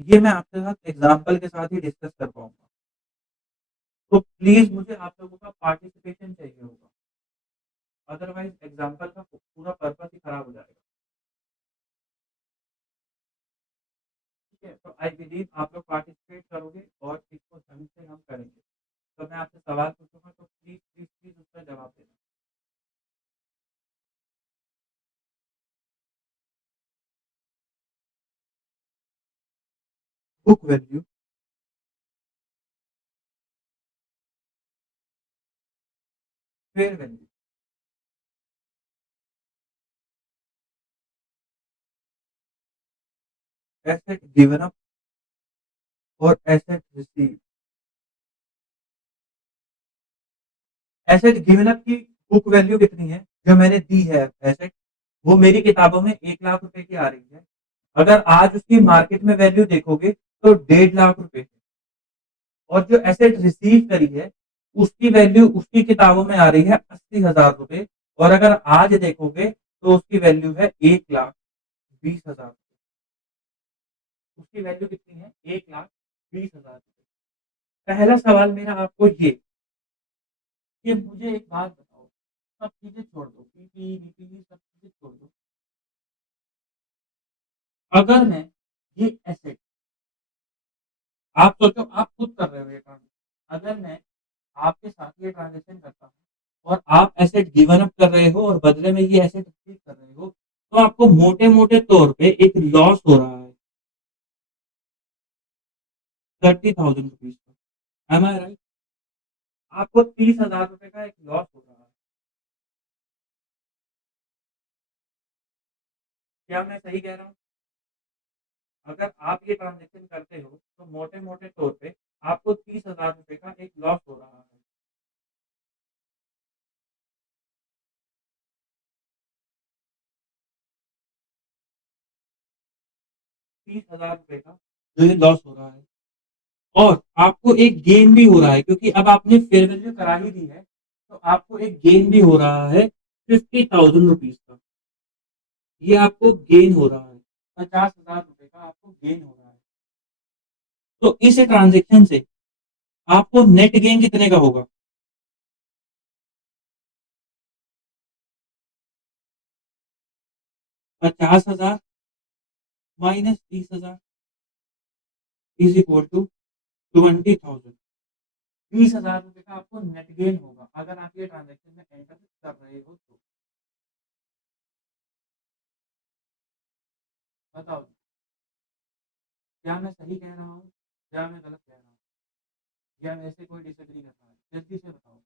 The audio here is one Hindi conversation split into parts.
ये मैं आपके साथ एग्जाम्पल के साथ ही डिस्कस कर पाऊंगा। तो प्लीज मुझे आप लोगों का पार्टिसिपेशन चाहिए होगा, अदरवाइज एग्जाम्पल का पूरा पर्पस ही खराब हो जाएगा। ठीक है, तो आई बिलीव आप लोग पार्टिसिपेट करोगे और इसको ढंग से हम करेंगे। तो मैं आपसे सवाल पूछूंगा, तो प्लीज प्लीज प्लीज उसका जवाब देना। Book value, fair value, asset given up और asset receive. Asset given up की बुक वैल्यू कितनी है जो मैंने दी है एसेट, वो मेरी किताबों में 1 लाख रुपए की आ रही है। अगर आज उसकी मार्केट में वैल्यू देखोगे तो 1.5 लाख रुपए। और जो एसेट रिसीव करी है उसकी वैल्यू उसकी किताबों में आ रही है 80,000 रुपए। और अगर आज देखोगे तो उसकी वैल्यू है 1,20,000। उसकी वैल्यू कितनी है? 1,20,000। पहला सवाल मेरा आपको ये कि मुझे एक बात बताओ, सब चीजें छोड़ दो, पीपी वीपी सब चीजें छोड़ दो। अगर मैं ये एसेट, आप सोचो आप खुद कर रहे हो ये ट्रांजेक्शन, अगर मैं आपके साथ ये ट्रांजेक्शन करता हूँ और आप एसेट गिवन अप कर रहे हो और बदले में ये एसेट रिसीव कर रहे हो, तो आपको मोटे मोटे तौर पे एक लॉस हो रहा है 30,000 रुपीज का। एम आई राइट? आपको 30,000 रुपए का एक लॉस हो रहा है। क्या मैं सही कह रहा हूँ? अगर आप ये ट्रांजेक्शन करते हो तो मोटे मोटे तौर पे आपको 30,000 रुपए का एक लॉस हो रहा है। ₹30,000 का जो ये लॉस हो रहा है। और आपको एक गेन भी हो रहा है क्योंकि अब आपने फेयर वैल्यू करा ही दी है, तो आपको एक गेन भी हो रहा है 50,000 रुपीज का। ये आपको गेन हो रहा है, 50,000 रुपए का आपको गेन हो रहा है। तो इस ट्रांजेक्शन से आपको नेट गेन कितने का होगा? 50,000 माइनस 30,000 इज इक्वल टू 20,000। 30,000 रुपए का आपको नेट गेन होगा अगर आप ये ट्रांजेक्शन में एंटर कर रहे हो तो। बताओ, क्या मैं सही कह रहा हूँ या मैं गलत कह रहा हूँ, या मेरे से कोई डिसएग्री कर रहा है? जल्दी से बताओ।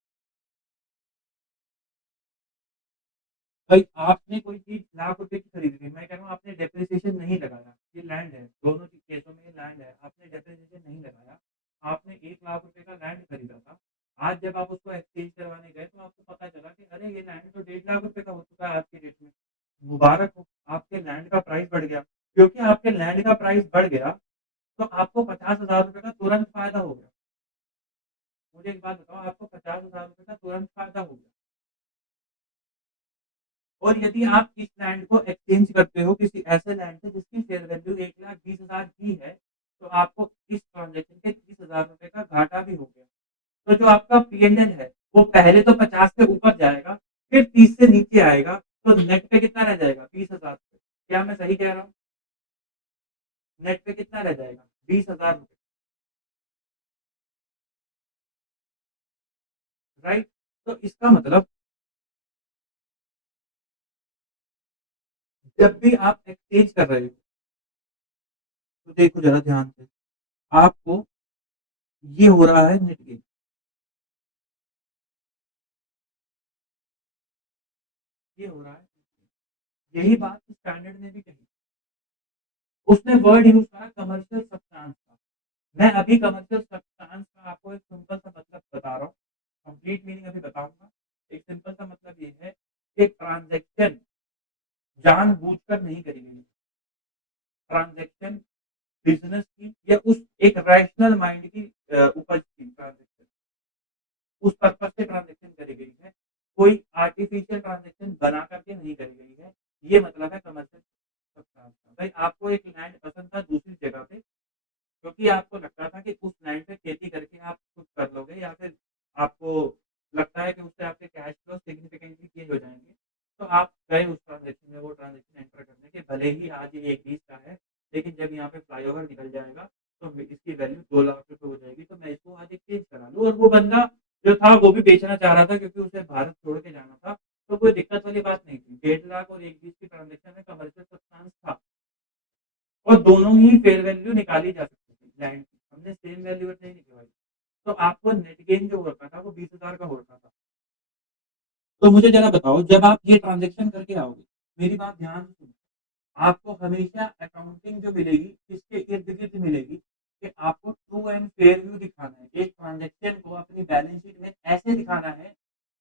भाई आपने कोई चीज ₹1,00,000 की खरीदी थी, मैं कह रहा हूँ आपने डेप्रिसिएशन नहीं लगाया, ये लैंड है, दोनों की केसों में ये लैंड है, आपने डेप्रिसिएशन नहीं लगाया। आपने ₹1,00,000 का लैंड खरीदा था। आज जब आप उसको एक्सचेंज करवाने गए तो आपको पता चला कि अरे ये लैंड तो 1,50,000 का हो चुका है आज की डेट में। मुबारक हो, आपके लैंड का प्राइस बढ़ गया। क्योंकि आपके लैंड का प्राइस बढ़ गया तो आपको ₹50,000 का तुरंत फायदा हो गया। मुझे एक बात बताओ, आपको ₹50,000 का तुरंत फायदा हो गया। और यदि आप इस लैंड को एक्सचेंज करते हो किसी ऐसे लैंड से जिसकी शेयर वैल्यू 1,20,000 की है, तो आपको इस ट्रांजेक्शन के ₹30,000 का घाटा भी हो गया। तो जो आपका पीएनएल है वो पहले तो 50 से ऊपर जाएगा, फिर 30 से नीचे आएगा, तो नेट पे कितना रह जाएगा? 20,000। क्या मैं सही कह रहा हूँ? नेट पे कितना रह जाएगा? 20,000। राइट? तो इसका मतलब जब भी आप एक्सचेंज कर रहे हो तो देखो जरा ध्यान से, आपको ये हो रहा है नेट गेन। ये हो रहा है, यही बात स्टैंडर्ड ने भी कही। उसने वर्ड यूज करा कमर्शियल सब्सटेंस का। मैं अभी कमर्शियल सब्सटेंस का आपको एक सिंपल सा मतलब बता रहा हूँ, कंप्लीट मीनिंग अभी बताऊंगा। एक सिंपल सा मतलब ये है कि ट्रांजैक्शन जानबूझकर नहीं करी गई। ट्रांजैक्शन बिजनेस की या उस एक रैशनल माइंड की उपज थी ट्रांजैक्शन, उस पर्पज से ट्रांजैक्शन करी गई है। कोई आर्टिफिशियल ट्रांजैक्शन बना करके नहीं करी गई है। ये मतलब है कमर्शियल सब्सटेंस का। भाई आपको एक लैंड पसंद था दूसरी जगह पे, क्योंकि आपको लगता था कि उस लैंड पे खेती करके आप कुछ कर लोगे या फिर आपको लगता है कि उससे आपके कैश फ्लो सिग्निफिकेंटली चेंज हो जाएँगे, तो आप गए उस ट्रांज़ैक्शन में वो ट्रांज़ैक्शन एंटर करने के भले ही आज ये 1-20 का है, लेकिन जब यहाँ पे फ्लाईओवर निकल जाएगा, तो इसकी वैल्यू 2 लाख रुपए हो जाएगी, तो मैं इसको आज एक्सचेंज करा लूँ। और वो बंदा जो था वो भी बेचना चाह रहा था क्योंकि उसे भारत छोड़ के जाना था, तो कोई दिक्कत वाली बात नहीं थी। 1.5 लाख और 1-20 की ट्रांज़ैक्शन में कमर्शियल सब्सटेंस था और दोनों ही फेयर वैल्यू निकाली जा सकती थी लैंड की। हमने सेम वैल्यू नहीं निकलवाई। तो आपको नेट गेन जो होता था वो 20,000 का होता था। तो मुझे ज़रा बताओ जब आप ये ट्रांज़ैक्शन करके आओगे, मेरी बात ध्यान से सुनो, आपको हमेशा अकाउंटिंग जो मिलेगी इसके इर्द-गिर्द मिलेगी कि आपको ट्रू एंड फेयर व्यू दिखाना है। एक ट्रांज़ैक्शन को अपनी बैलेंस शीट में ऐसे दिखाना है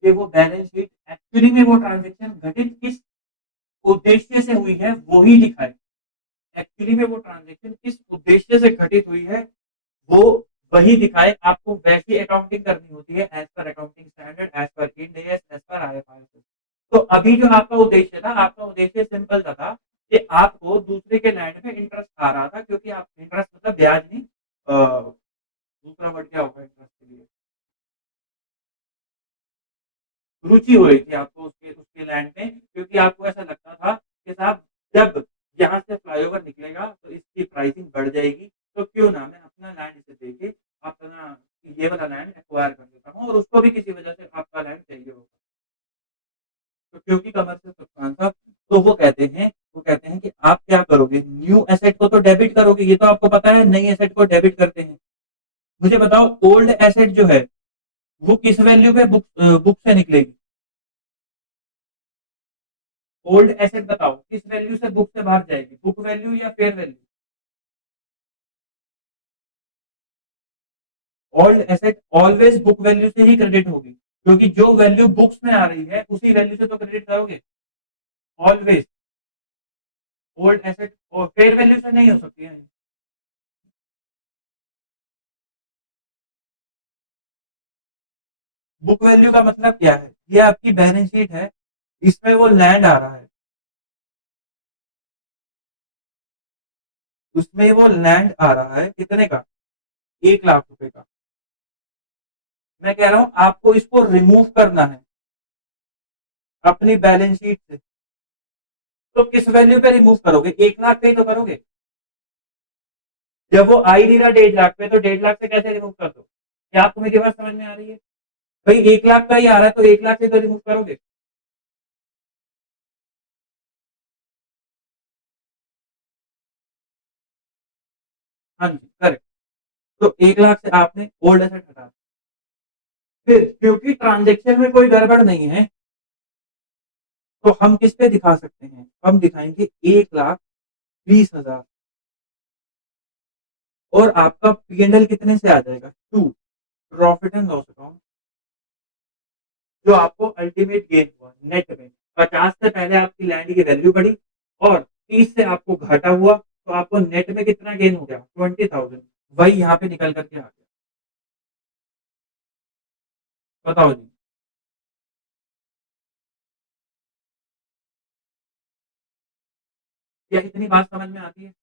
कि वो बैलेंस शीट एक्चुअली में वो ट्रांज़ैक्शन घटित किस उद्देश्य से हुई है, वो ही दिखाए। एक्चुअली में वो ट्रांज़ैक्शन किस उद्देश्य से घटित हुई है, वो वही दिखाए। आपको वैसी अकाउंटिंग करनी होती है as per accounting standard, as per end S, as per IFRS. तो अभी जो आपका उद्देश्य था, आपका उद्देश्य सिंपल सा था कि आपको दूसरे के लैंड में इंटरेस्ट आ रहा था क्योंकि आप इंटरेस्ट मतलब ब्याज नहीं दूसरा वर्ड क्या होगा इंटरेस्ट के लिए? रुचि हो रही थी आपको उसके उसके लैंड में क्योंकि आपको ऐसा लगता था कि साहब जब यहाँ से फ्लाईओवर निकलेगा तो इसकी प्राइसिंग बढ़ जाएगी, तो क्यों ना मैं अपना लैंड इसे देके अपना ये वाला लैंड एक्वायर कर लेता हूँ और उसको भी किसी वजह से आपका लैंड चाहिए होगा। तो क्योंकि कमर्शियल सब्सटेंस था, तो वो कहते हैं कि आप क्या करोगे, न्यू एसेट को तो डेबिट करोगे, ये तो आपको पता है नई एसेट को डेबिट करते हैं। मुझे बताओ ओल्ड एसेट जो है, वो किस वैल्यू पे बुक से निकलेगी? ओल्ड एसेट बताओ किस वैल्यू से बुक से बाहर जाएगी, बुक वैल्यू या fair value? Old asset always book value से ही क्रेडिट होगी क्योंकि जो वैल्यू बुक्स में आ रही है उसी वैल्यू से तो क्रेडिट करोगे ऑलवेज। ओल्ड एसेट और फेयर वैल्यू से नहीं हो सकती है। बुक वैल्यू का मतलब क्या है, ये आपकी बैलेंस शीट है, इसमें वो लैंड आ रहा है, उसमें वो लैंड आ रहा है कितने का, 1 लाख रुपए का। मैं कह रहा हूं आपको इसको रिमूव करना है अपनी बैलेंस शीट से। तो किस वैल्यू पे रिमूव करोगे, 1 लाख पे ही तो करोगे। जब वो आ ही नहीं रहा 1.5 लाख पे, तो 1.5 लाख से कैसे रिमूव कर दो? क्या आपको मेरी बात समझ में आ रही है? भाई 1 लाख का ही आ रहा है तो 1 लाख से तो रिमूव करोगे। हाँ जी करेक्ट। तो 1 लाख से आपने ओल्ड एसेट हटा दिया। फिर क्योंकि ट्रांजेक्शन में कोई गड़बड़ नहीं है, तो हम किस पे दिखा सकते हैं, हम दिखाएंगे 1,20,000 और आपका पीएनएल कितने से आ जाएगा, to profit and loss account, जो आपको अल्टीमेट गेन हुआ नेट में। 50 से पहले आपकी लैंड की वैल्यू बढ़ी और 30 से आपको घाटा हुआ, तो आपको नेट में कितना गेन हो गया, 20,000। वही यहाँ पे निकल करके आ गया। बताओ जी। क्या इतनी बात समझ में आती है?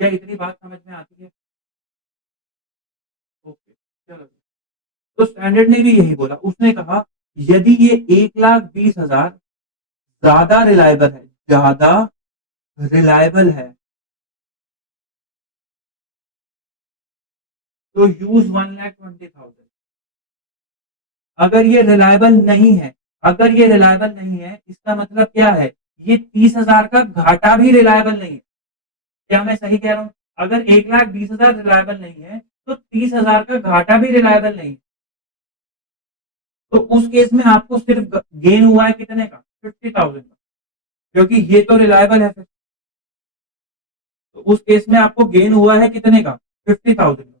क्या इतनी बात समझ में आती है? ओके चलो। तो स्टैंडर्ड ने भी यही बोला, उसने कहा यदि ये 1,20,000 ज्यादा रिलायबल है, ज्यादा रिलायबल है, तो यूज 1,20,000। अगर ये रिलायबल नहीं है, अगर ये रिलायबल नहीं है, इसका मतलब क्या है, ये 30,000 का घाटा भी रिलायबल नहीं है। क्या मैं सही कह रहा हूँ? अगर 1,20,000 रिलायबल नहीं है, तो 30,000 का घाटा भी रिलायबल नहीं है। तो उस केस में आपको सिर्फ गेन हुआ है कितने का, 50,000 का, क्योंकि ये तो रिलायबल है। फिर तो उस केस में आपको गेन हुआ है कितने का, 50,000 का।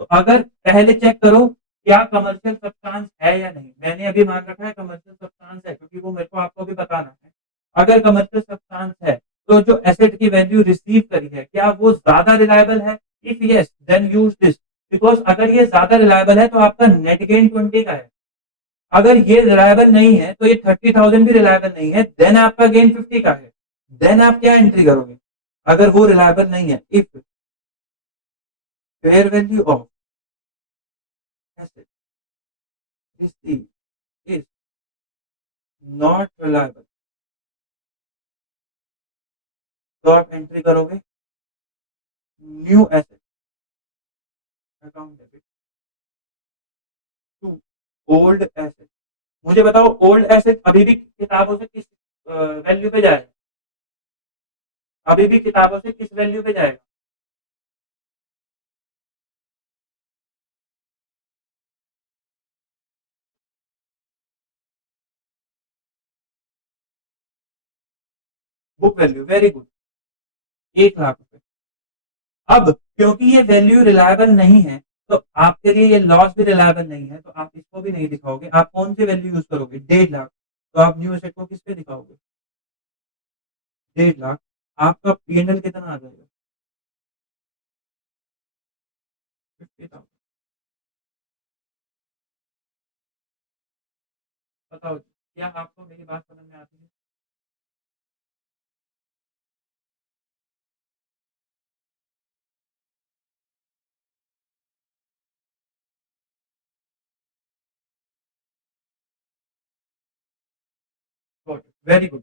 तो अगर पहले चेक करो क्या कमर्शियल सब्सटेंस है या नहीं। मैंने अभी मान रखा है कमर्शियल सब्सटेंस है क्योंकि वो मेरे को आपको भी बताना है। अगर कमर्शियल सब्सटेंस है तो जो एसेट की वैल्यू रिसीव करी है क्या वो ज्यादा रिलायबल है? If yes then use this, because अगर ये ज्यादा रिलायबल है तो आपका नेट गेन 20 का है, अगर ये रिलायबल नहीं है तो ये 30,000 भी रिलायबल नहीं है, देन आपका गेन 50 का है। देन आप क्या एंट्री करोगे अगर वो रिलायबल नहीं है? If fair value of asset received is not reliable, तो आप एंट्री करोगे new asset account debit to old asset. मुझे बताओ ओल्ड एसेट अभी भी किताबों से किस वैल्यू पे जाएगा? अभी भी किताबों से किस वैल्यू पे जाएगा? Book value, very good, 1 lakh रुपए। अब क्योंकि ये वैल्यू रिलायबल नहीं है तो आपके लिए ये लॉस भी रिलायबल नहीं है, तो आप इसको भी नहीं दिखाओगे। आप कौन सी वैल्यू यूज करोगे? 1.5 लाख। तो आप न्यू एसेट को किस पे दिखाओगे? 1.5 लाख। आपका पीएनएल कितना आ जाएगा? 50,000। बताओ क्या आपको मेरी बात समझ में आती है? Very good.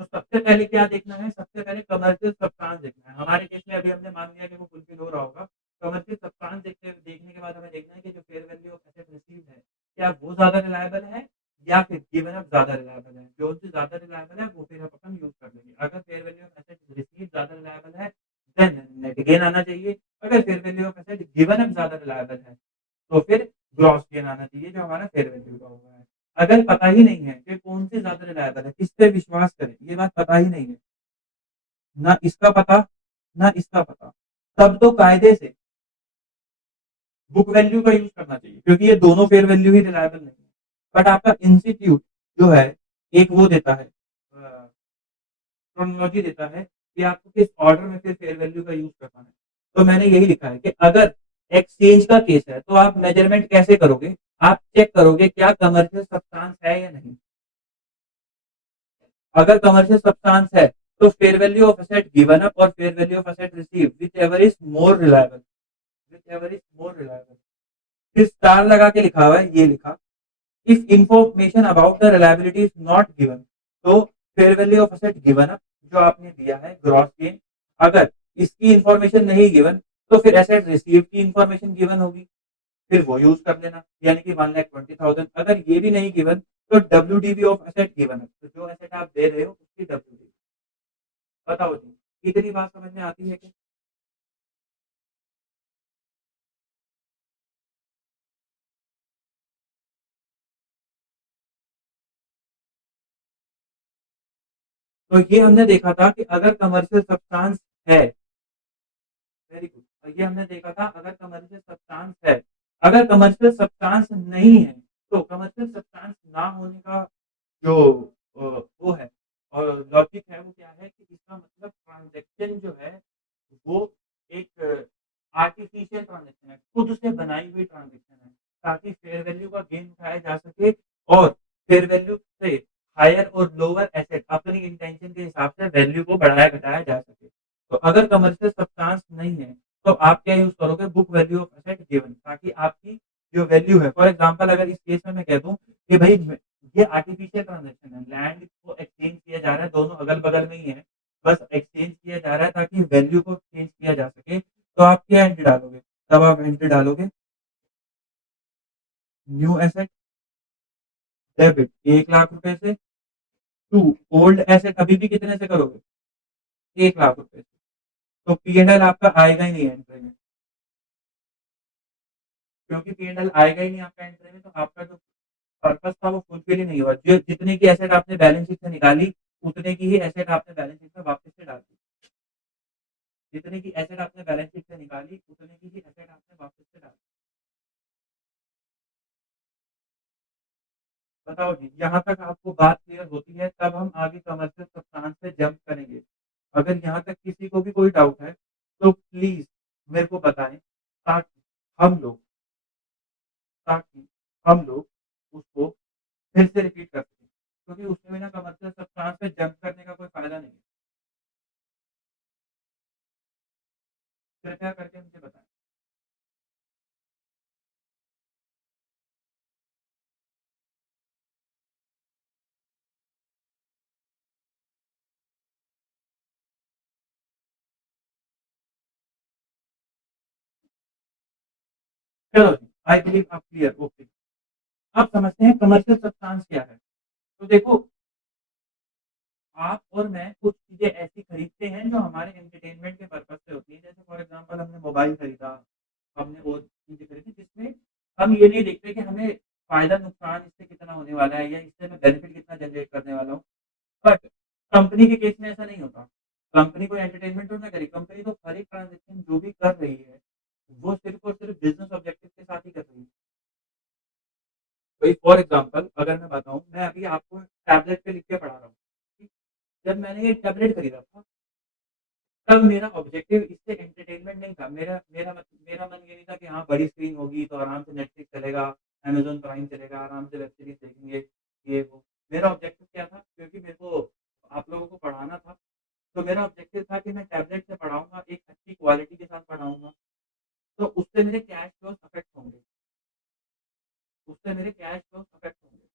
तो सबसे पहले क्या देखना है? सबसे पहले कमर्शियल सब्सटेंस देखना है। हमारे केस में अभी हमने मान लिया कि वो फुलफिल हो रहा होगा। कमर्शियल सब्सटेंस देखने के बाद हमें देखना है कि जो fair value of asset received है, क्या वो ज़्यादा रिलायबल है या फिर गिवन अप ज़्यादा रिलायबल है? जो उनसे ज़्यादा रिलायबल है वो फिर अपन यूज़ कर लेंगे। अगर fair value of asset received ज़्यादा रिलायबल है, देन नेट गेन आना चाहिए। अगर fair value of asset given up ज़्यादा रिलायबल है, तो फिर ग्रॉस गेन आना चाहिए जो हमारा फेयर वैल्यू का होगा है। अगर पता ही नहीं है कि कौन सी ज़्यादा रिलायबल है, किस पे विश्वास करें, ये बात पता ही नहीं है, ना इसका पता, ना इसका पता, तब तो कायदे से बुक वैल्यू का यूज़ करना चाहिए क्योंकि ये दोनों फेयर वैल्यू ही रिलायबल नहीं है। बट आपका इंस्टीट्यूट जो है एक वो देता है क्रोनोलॉजी देता है कि आपको किस ऑर्डर में फिर फेयर वैल्यू का यूज़ करना है। तो मैंने यही लिखा है कि अगर एक्सचेंज का केस है तो आप मेजरमेंट कैसे करोगे? आप चेक करोगे क्या कमर्शियल सब्सटेंस है या नहीं। अगर कमर्शियल सब्सटेंस है तो fair value of asset given up और fair value of asset received whichever is more reliable, whichever is more reliable. फिर स्टार लगा के लिखा हुआ है, ये लिखा if information about the reliability is not given, तो fair value of asset given up जो आपने दिया है ग्रॉस गेन, अगर इसकी इंफॉर्मेशन नहीं गिवन तो फिर एसेट रिसीव की इंफॉर्मेशन गिवन होगी, फिर वो यूज कर लेना, यानी कि 1,20,000। अगर ये भी नहीं गिवन तो डब्ल्यू ऑफ एसेट गिवन है, तो जो एसेट आप दे रहे हो उसकी डब्ल्यू। बताओ जी, कितनी बात समझ में आती है? कि तो ये हमने देखा था कि अगर कमर्शियल सब्सटेंस है, वेरी गुड, ये हमने देखा था अगर कमर्शियल सब्सटेंस है। अगर कमर्शियल सब्सटेंस नहीं है तो कमर्शियल सब्सटेंस ना होने का जो वो है और लॉजिक है वो क्या है कि इसका मतलब ट्रांजैक्शन जो है वो एक आर्टिफिशियल ट्रांजैक्शन है, खुद से बनाई हुई ट्रांजैक्शन है ताकि फेयर वैल्यू का गेन उठाया जा सके और फेयर वैल्यू से हायर और लोअर एसेट अपनी इंटेंशन के हिसाब से वैल्यू को बढ़ाया घटाया जा सके। तो अगर कमर्शियल सब्सटेंस नहीं है तो आप क्या यूज करोगे? Book value of asset given, ताकि आपकी जो वैल्यू है, फॉर एग्जांपल अगर इस केस में मैं कह दूं कि भाई ये आर्टिफिशियल ट्रांजैक्शन है, लैंड को एक्सचेंज किया जा रहा है, दोनों अगल बगल में ही है, बस एक्सचेंज किया जा रहा है ताकि वैल्यू को चेंज किया जा सके, तो आप क्या एंट्री डालोगे? तब आप एंट्री डालोगे न्यू एसेट डेबिट 1 लाख रुपए से टू ओल्ड एसेट अभी भी कितने से करोगे? 1 लाख रुपए से। तो पीएनएल आपका आएगा ही नहीं एंट्री में, क्योंकि पीएनएल आएगा ही नहीं आपका एंट्री में, तो आपका जो पर्पस था वो फुलफिल ही नहीं हुआ। जो जितने की एसेट आपने बैलेंस शीट से निकाली उतने की ही एसेट आपने बैलेंस शीट में वापस से डाल दी। जितने की एसेट आपने बैलेंस शीट से निकाली उतने की ही एसेट आपने वापस से डाल दी। बताओ जी, यहाँ तक आपको बात क्लियर होती है? तब हम आगे कमर्शियल सब्सटेंस पे जंप करेंगे। अगर यहाँ तक किसी को भी कोई डाउट है तो प्लीज मेरे को बताएं, ताकि हम लोग ताकि हम लोग उसको फिर से रिपीट कर सकें, क्योंकि उसमें भी ना कमर्शियल सब्सटेंस पे जंप करने का कोई फ़ायदा नहीं है। कृपया करके मुझे बताएँ। चलो जी, आई बिलीव आप क्लियर ओके। अब समझते हैं कमर्शियल सब्सटेंस क्या है? तो देखो, आप और मैं कुछ चीज़ें ऐसी खरीदते हैं जो हमारे एंटरटेनमेंट के पर्पज़ से होती हैं। जैसे फॉर एग्ज़ाम्पल हमने मोबाइल खरीदा, हमने और चीज़ें खरीदी जिसमें हम ये नहीं देखते कि हमें फ़ायदा-नुकसान इससे कितना होने वाला है या इससे मैं बेनिफिट कितना जनरेट करने वाला हूँ। बट कंपनी के केस में ऐसा नहीं होता। कंपनी कोई एंटरटेनमेंट थोड़ी ना करेगी, कंपनी तो हर एक ट्रांज़ैक्शन जो भी कर रही है, वो सिर्फ़ और सिर्फ़ बिज़नेस ऑब्जेक्टिव के साथ ही कर रही है। वही फॉर एग्ज़ाम्पल अगर मैं बताऊँ, मैं अभी आपको टैबलेट पे लिख के पढ़ा रहा हूँ, ठीक? जब मैंने ये टैबलेट खरीदा था, तब मेरा ऑब्जेक्टिव इससे एंटरटेनमेंट नहीं था। मेरा मन ये नहीं था कि हाँ, बड़ी स्क्रीन होगी तो आराम से नेटफ्लिक्स चलेगा, अमेज़न प्राइम चलेगा, आराम से वेब सीरीज़ देखेंगे, ये वो। मेरा ऑब्जेक्टिव क्या था? क्योंकि मेरे को आप लोगों को पढ़ाना था, तो मेरा ऑब्जेक्टिव था कि मैं टैबलेट से पढ़ाऊँगा, एक अच्छी क्वालिटी के साथ पढ़ाऊँगा, तो उससे मेरे कैश फ्लोज़ अफ़ेक्ट होंगे, उससे मेरे कैश फ्लोज़ अफ़ेक्ट होंगे।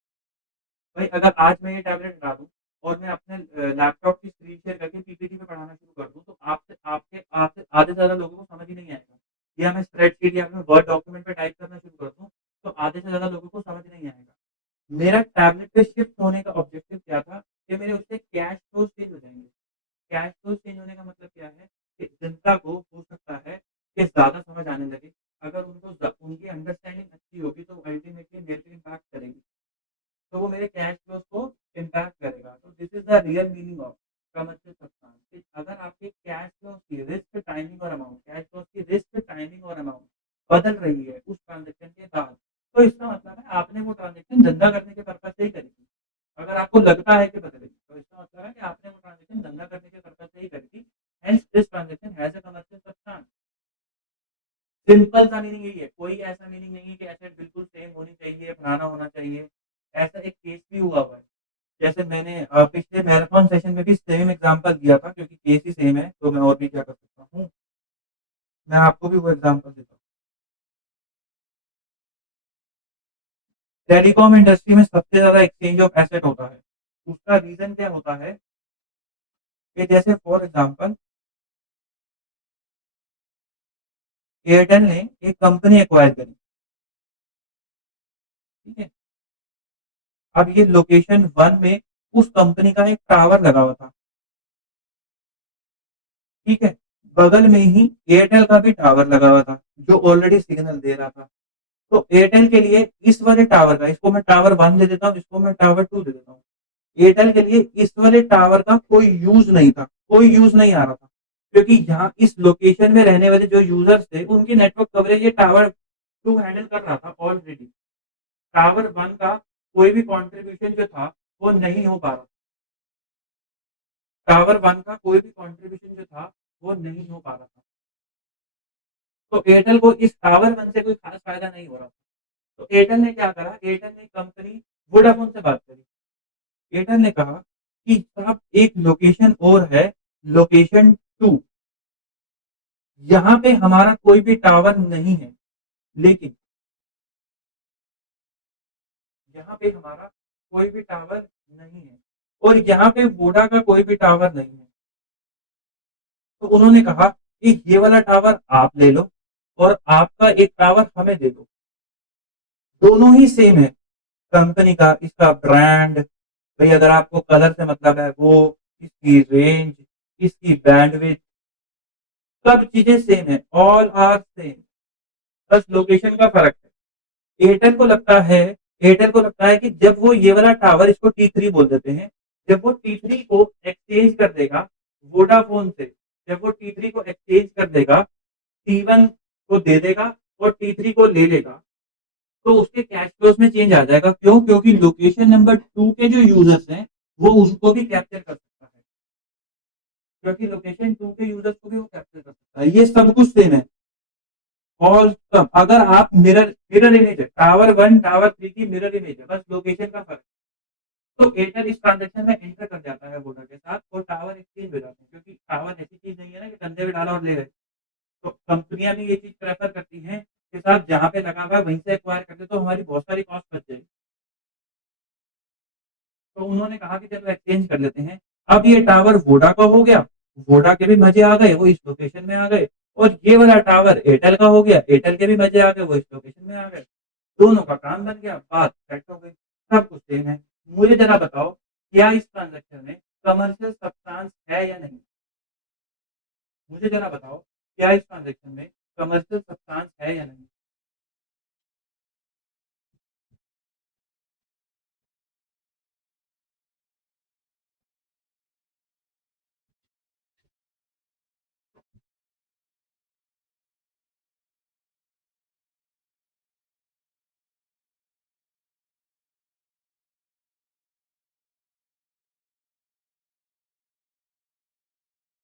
भाई अगर आज मैं ये टैबलेट हटा दूँ और मैं अपने लैपटॉप की स्क्रीन शेयर करके पीपीटी पे पढ़ाना शुरू कर दूँ, तो आपसे आधे से ज़्यादा लोगों को समझ ही नहीं आएगा। या मैं स्प्रेडशीट या मैं वर्ड डॉक्यूमेंट पे टाइप करना शुरू कर दूँ, तो आधे से ज़्यादा लोगों को समझ नहीं आएगा। मेरा टैबलेट पे शिफ्ट होने का ऑब्जेक्टिव क्या था कि मेरे उससे कैश फ्लोज़ चेंज हो जाएँगे। कैश फ्लोज़ चेंज होने का मतलब क्या है कि जनता को हो सकता है कि ज़्यादा समझ आने लगे। अगर उनकी अंडरस्टैंडिंग अच्छी होगी तो अल्टीमेटली मेरे पे इम्पैक्ट करेगी। तो वो मेरे कैश फ्लोज़ को इम्पैक्ट करेगा। तो this is the real meaning of commercial substance कि अगर आपके कैश फ्लोज़ की रिस्क, टाइमिंग और अमाउंट कैश फ्लोज़ की रिस्क, टाइमिंग और अमाउंट बदल रही है उस ट्रांज़ैक्शन के बाद, तो इसका मतलब है आपने वो ट्रांज़ैक्शन धंधा करने के पर्पज़ से ही करी थी। अगर आपको लगता है कि बदलेगी, तो इसका मतलब है कि आपने वो ट्रांज़ैक्शन धंधा करने के पर्पज़ से ही करी थी। Hence this transaction has a commercial substance. Simple सा मीनिंग यही है, कोई ऐसा मीनिंग नहीं है कि एसेट बिल्कुल सेम होनी चाहिए, फलाना होना चाहिए। ऐसा एक केस भी हुआ है। जैसे मैंने पिछले मैराथन सेशन में भी सेम एग्ज़ाम्पल दिया था क्योंकि केस ही सेम है, तो मैं और भी क्या कर सकता हूँ। मैं आपको भी वो एग्ज़ाम्पल देता हूँ। टेलीकॉम इंडस्ट्री में सबसे ज़्यादा एक्सचेंज ऑफ एसेट होता है। उसका रीज़न क्या होता है कि जैसे फॉर एग्ज़ाम्पल एयरटेल ने एक कंपनी एक्वायर करी, ठीक है? अब ये लोकेशन 1 में उस कंपनी का एक टावर लगा हुआ था, ठीक है? बगल में ही एयरटेल का भी टावर लगा हुआ था, जो ऑलरेडी सिग्नल दे रहा था। तो एयरटेल के लिए इस वाले टावर का, इसको मैं टावर 1 दे देता हूँ, इसको मैं टावर 2 दे देता हूँ। एयरटेल के लिए इस वाले टावर का कोई यूज़ नहीं था, कोई यूज़ नहीं आ रहा था। क्योंकि यहाँ इस लोकेशन में रहने वाले जो यूज़र्स थे, उनकी नेटवर्क कवरेज ये टावर 2 हैंडल कर रहा था ऑलरेडी। टावर 1 का कोई भी कंट्रीब्यूशन जो था, वो नहीं हो पा रहा था। टावर 1 का कोई भी कंट्रीब्यूशन जो था, वो नहीं हो पा रहा था। तो एयरटेल को इस टावर 1 से कोई खास फ़ायदा नहीं हो रहा था। तो एयरटेल ने क्या करा, एयरटेल ने कंपनी वोडाफोन से बात करी। एयरटेल ने कहा कि साहब एक लोकेशन और है, लोकेशन 2, यहाँ पे हमारा कोई भी टावर नहीं है, लेकिन यहाँ पे हमारा कोई भी टावर नहीं है और यहाँ पे वोडा का कोई भी टावर नहीं है। तो उन्होंने कहा कि ये वाला टावर आप ले लो और आपका एक टावर हमें दे दो। दोनों ही सेम है, कंपनी का, इसका ब्रांड, भई अगर आपको कलर से मतलब है वो, इसकी रेंज, इसकी बैंडविड्थ, सब चीज़ें सेम है, ऑल आर सेम, बस लोकेशन का फ़र्क है। एयरटेल को लगता है कि जब वो ये वाला टावर, इसको T3 बोल देते हैं, जब वो T3 को एक्सचेंज कर देगा वोडाफोन से, जब वो T3 को एक्सचेंज कर देगा, T1 को दे देगा और T3 को ले लेगा, तो उसके कैश फ्लोज़ में चेंज आ जाएगा। क्यों? क्योंकि लोकेशन नंबर 2 के जो यूज़र्स हैं, वो उसको भी कैप्चर कर सकता है। क्योंकि लोकेशन 2 के यूज़र्स को भी वो कैप्चर कर सकता है। ये सब कुछ सेम है। और सब अगर आप मिरर मिरर इमेज है, टावर 1 टावर 3 की मिरर इमेज है, बस लोकेशन का फर्क। तो एयरटेल इस ट्रांजेक्शन में एंटर कर जाता है वोडा के साथ और टावर एक्सचेंज हो जाते हैं, क्योंकि टावर ऐसी चीज नहीं है ना कि कंधे पे डाला और ले गए। तो कंपनियां भी ये चीज प्रेफर करती हैं कि साहब जहाँ पे लगा हुआ है वहीं से एक्वायर कर दे, तो हमारी बहुत सारी कॉस्ट बच जाएगी। तो उन्होंने कहा कि चलो एक्सचेंज कर लेते हैं। अब ये टावर वोडा का हो गया, वोडा के भी मजे आ गए, वो इस लोकेशन में आ गए। और ये वाला टावर एयरटेल का हो गया, एयरटेल के भी मजे आ गए, वो इस लोकेशन में आ गए। दोनों का काम बन गया, बात सेट हो गई, सब कुछ सेम है। मुझे जरा बताओ, क्या इस ट्रांजेक्शन में कमर्शियल सब्सटेंस है या नहीं? मुझे जरा बताओ, क्या इस ट्रांजेक्शन में कमर्शियल सब्सटेंस है या नहीं?